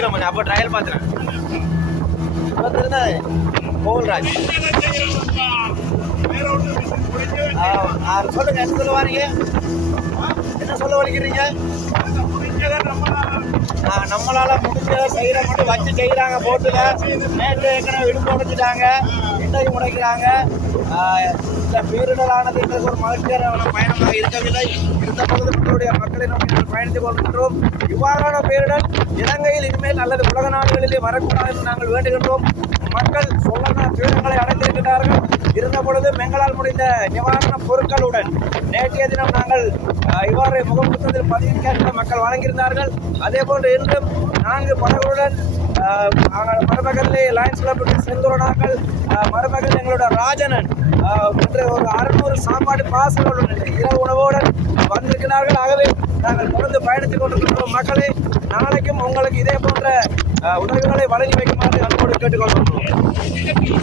விக்ரம் அப்போ ட்ரையல் பார்த்துறேன். கோகுல்ராஜ் சொல்லுங்க, என்ன சொல்ல வாரீங்க? என்ன சொல்ல வலிக்கிறீங்க? நம்மளால முடிஞ்ச செய்யற மட்டும் வச்சு செய்யறாங்க. போட்டுல நேற்று ஏற்கனவே இடுப்பு உடைச்சிட்டாங்க, இன்றைக்கு முடைக்கிறாங்க. இந்த பேரிடரானது எங்களுக்கு ஒரு மகிழ்ச்சியான பயணமாக இருக்கவில்லை. இருந்த பொழுது மக்களுடைய மக்களை நோக்கி பயணித்துக் கொள்கின்றோம். இவ்வாறான பேரிடர் இலங்கையில் இனிமேல் அல்லது உலக நாடுகளிலே வரக்கூடாது என்று நாங்கள் வேண்டுகின்றோம். மக்கள் சொல்லன துயரங்களை அடைந்திருக்கிறார்கள். இருந்த பொழுது எங்களால் முடிந்த நிவாரண பொருட்களுடன் நேற்றைய தினம் நாங்கள் இவ்வாறு முகமுகத்தில் பதிவிற்க மக்கள் வழங்கியிருந்தார்கள். அதே போன்று இன்றும் 4 படகுடன் மறுபக்கத்திலே லயன்ஸ் கிளப் செந்துருனாக்கள், மறுபக்கத்தில் எங்களோட ராஜனன் என்று ஒரு 600 சாப்பாடு பாசங்களுடன் இரவு உணவுடன் வந்திருக்கிறார்கள். ஆகவே நாங்கள் தொடர்ந்து பயணித்துக் கொண்டிருக்கின்றோம். மக்களே, நாளைக்கும் உங்களுக்கு இதே போன்ற உதவிகளை வழங்கி வைக்குமாறு அன்போடு கேட்டுக்கொள்கிறோம்.